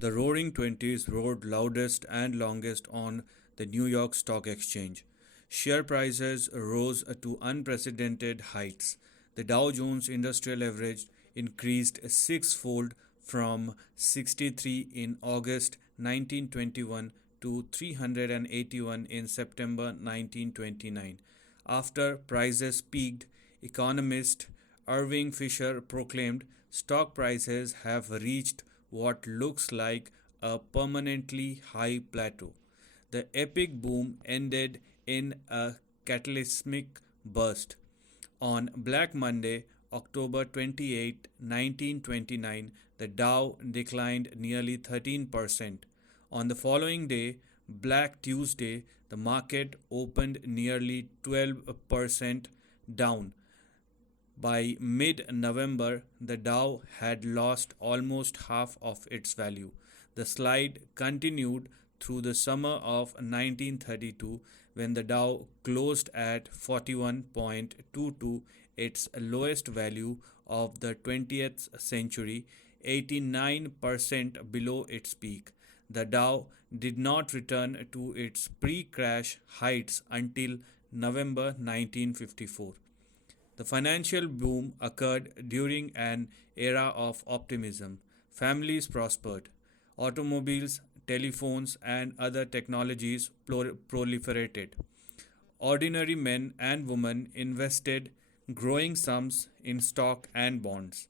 The Roaring Twenties roared loudest and longest on the New York Stock Exchange. Share prices rose to unprecedented heights. The Dow Jones Industrial Average increased sixfold from 63 in August 1921 to 381 in September 1929. After prices peaked, economist Irving Fisher proclaimed stock prices have reached what looks like a permanently high plateau. The epic boom ended in a cataclysmic burst. On Black Monday, October 28, 1929, the Dow declined nearly 13%. On the following day, Black Tuesday, the market opened nearly 12% down. By mid November, the Dow had lost almost half of its value. The slide continued through the summer of 1932 when the Dow closed at 41.22, its lowest value of the 20th century, 89% below its peak. The Dow did not return to its pre crash heights until November 1954. The financial boom occurred during an era of optimism. Families prospered. Automobiles, telephones, and other technologies proliferated. Ordinary men and women invested growing sums in stock and bonds.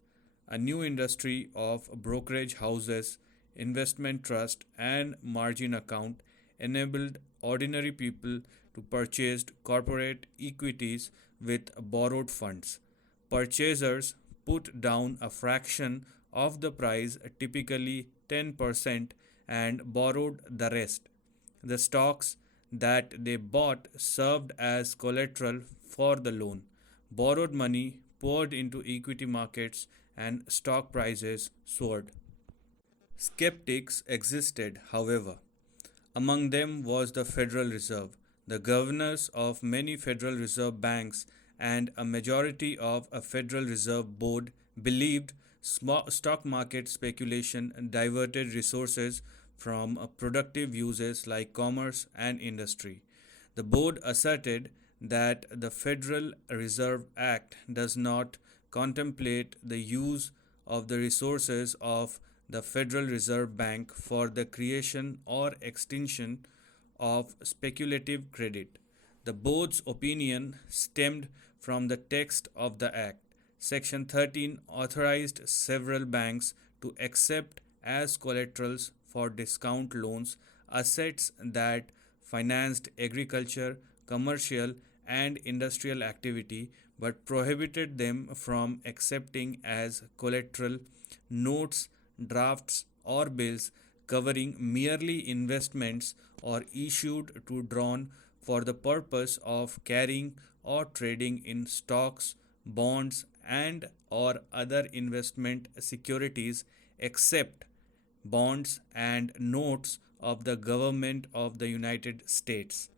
A new industry of brokerage houses, investment trust, and margin account enabled ordinary people to purchase corporate equities with borrowed funds. Purchasers put down a fraction of the price, typically 10%, and borrowed the rest. The stocks that they bought served as collateral for the loan. Borrowed money poured into equity markets and stock prices soared. Skeptics existed, however. Among them was the Federal Reserve. The governors of many Federal Reserve banks and a majority of a Federal Reserve board believed stock market speculation diverted resources from productive uses like commerce and industry. The board asserted that the Federal Reserve Act does not contemplate the use of the resources of the Federal Reserve Bank for the creation or extinction of speculative credit. The board's opinion stemmed from the text of the Act. Section 13 authorized several banks to accept as collaterals for discount loans assets that financed agriculture, commercial, and industrial activity but prohibited them from accepting as collateral notes, drafts, or bills covering merely investments or issued to drawn for the purpose of carrying or trading in stocks, bonds, and or other investment securities except bonds and notes of the government of the United States.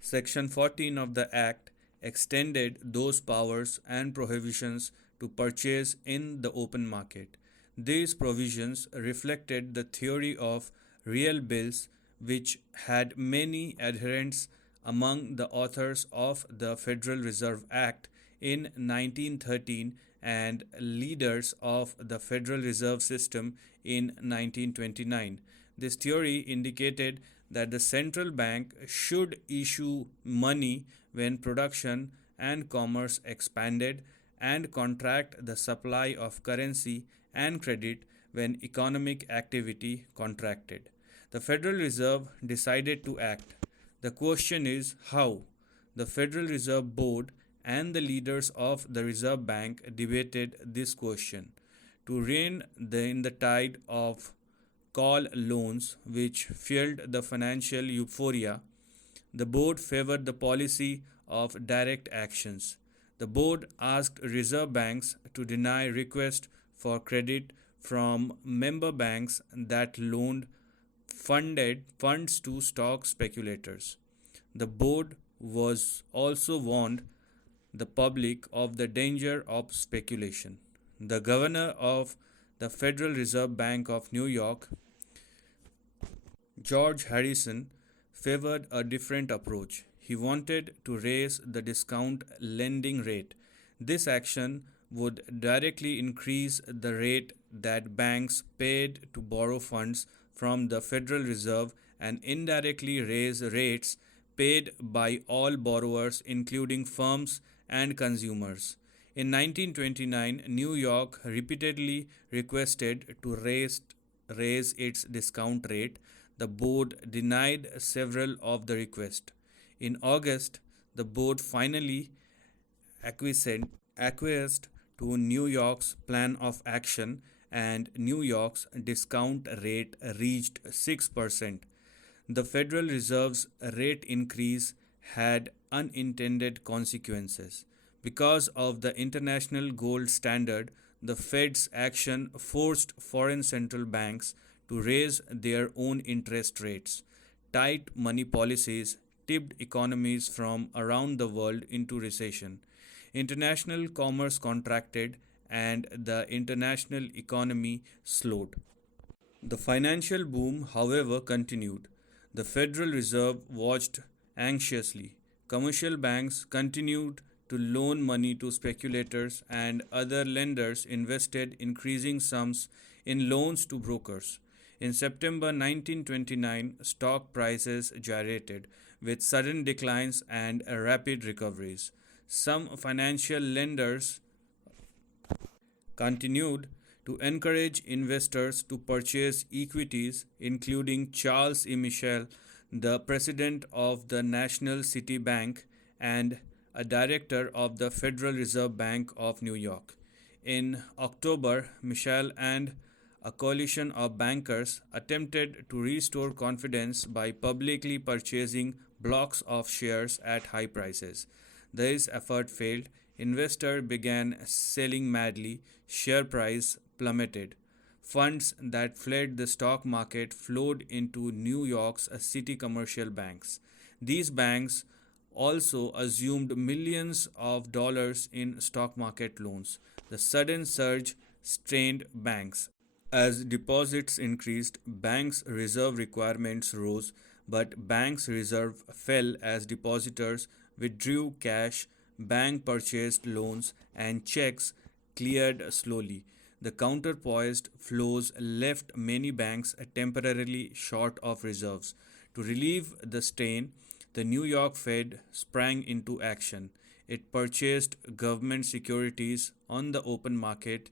Section 14 of the Act extended those powers and prohibitions to purchase in the open market. These provisions reflected the theory of real bills, which had many adherents among the authors of the Federal Reserve Act in 1913 and leaders of the Federal Reserve System in 1929. This theory indicated that the central bank should issue money when production and commerce expanded and contract the supply of currency and credit when economic activity contracted. The Federal Reserve decided to act. The question is how. The Federal Reserve Board and the leaders of the Reserve Bank debated this question. To rein in the tide of call loans which fueled the financial euphoria, the board favored the policy of direct actions. The board asked reserve banks to deny requests for credit from member banks that loaned funded funds to stock speculators. The board was also warned the public of the danger of speculation. The governor of the Federal Reserve Bank of New York, George Harrison favored a different approach. He wanted to raise the discount lending rate. This action would directly increase the rate that banks paid to borrow funds from the Federal Reserve and indirectly raise rates paid by all borrowers, including firms and consumers. In 1929, New York repeatedly requested to raise its discount rate. The board denied several of the requests. In August, the board finally acquiesced to New York's plan of action, and New York's discount rate reached 6%. The Federal Reserve's rate increase had unintended consequences. Because of the international gold standard, the Fed's action forced foreign central banks to raise their own interest rates. Tight money policies tipped economies from around the world into recession. International commerce contracted and the international economy slowed. The financial boom, however, continued. The Federal Reserve watched anxiously. Commercial banks continued to loan money to speculators, and other lenders invested increasing sums in loans to brokers. In September 1929, stock prices gyrated with sudden declines and rapid recoveries. Some financial lenders continued to encourage investors to purchase equities, including Charles E. Michel, the president of the National City Bank and a director of the Federal Reserve Bank of New York. In October, Michel and a coalition of bankers attempted to restore confidence by publicly purchasing blocks of shares at high prices. This effort failed. Investors began selling madly. Share price plummeted. Funds that fled the stock market flowed into New York's city commercial banks. These banks also assumed millions of dollars in stock market loans. The sudden surge strained banks. As deposits increased, banks' reserve requirements rose, but banks' reserve fell as depositors withdrew cash, bank purchased loans, and checks cleared slowly. The counterpoised flows left many banks temporarily short of reserves. To relieve the strain, the New York Fed sprang into action. It purchased government securities on the open market,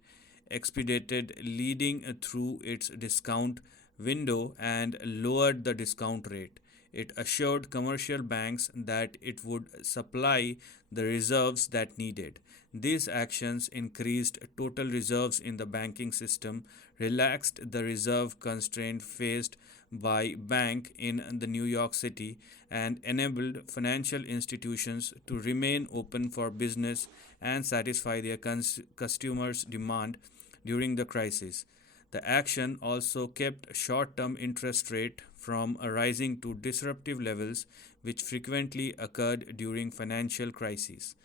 expedited leading through its discount window, and lowered the discount rate. It assured commercial banks that it would supply the reserves that needed. These actions increased total reserves in the banking system, relaxed the reserve constraint faced by banks in the New York City, and enabled financial institutions to remain open for business and satisfy their customers' demand during the crisis. The action also kept short-term interest rate from rising to disruptive levels which frequently occurred during financial crises.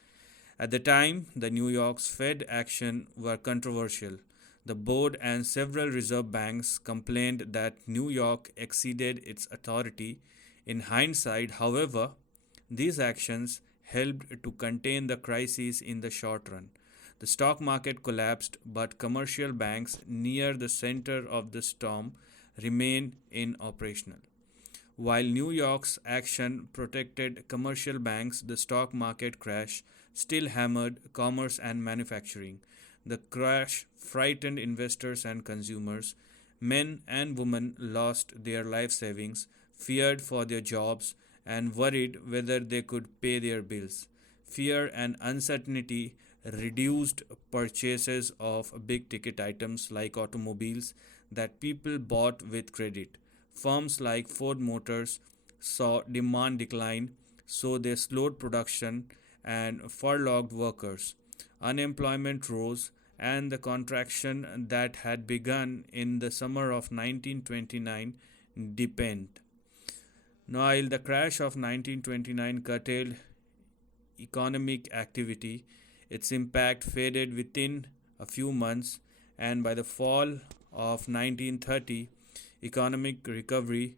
At the time, the New York's Fed action were controversial. The board and several reserve banks complained that New York exceeded its authority. In hindsight, however, these actions helped to contain the crisis in the short run. The stock market collapsed, but commercial banks near the center of the storm remained in operational. While New York's action protected commercial banks, the stock market crash still hammered commerce and manufacturing. The crash frightened investors and consumers. Men and women lost their life savings, feared for their jobs, and worried whether they could pay their bills. Fear and uncertainty reduced purchases of big ticket items like automobiles that people bought with credit. Firms like Ford Motors saw demand decline, so they slowed production and furloughed workers. Unemployment rose, and the contraction that had begun in the summer of 1929 deepened. While the crash of 1929 curtailed economic activity, its impact faded within a few months, and by the fall of 1930, economic recovery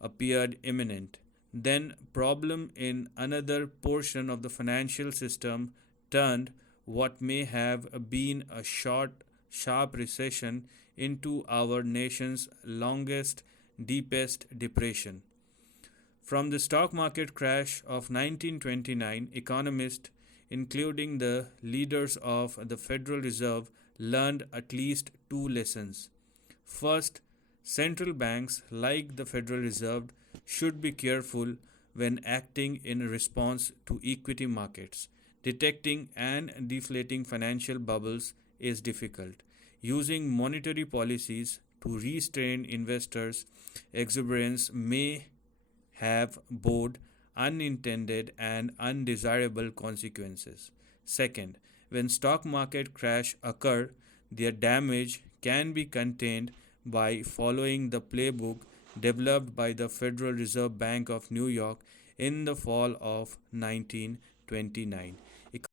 appeared imminent. Then, problem in another portion of the financial system turned what may have been a short, sharp recession into our nation's longest, deepest depression. From the stock market crash of 1929, economists, including the leaders of the Federal Reserve, learned at least two lessons. First, central banks, like the Federal Reserve, should be careful when acting in response to equity markets. Detecting and deflating financial bubbles is difficult. Using monetary policies to restrain investors' exuberance may have both unintended and undesirable consequences. Second, when stock market crash occur, their damage can be contained by following the playbook developed by the Federal Reserve Bank of New York in the fall of 1929.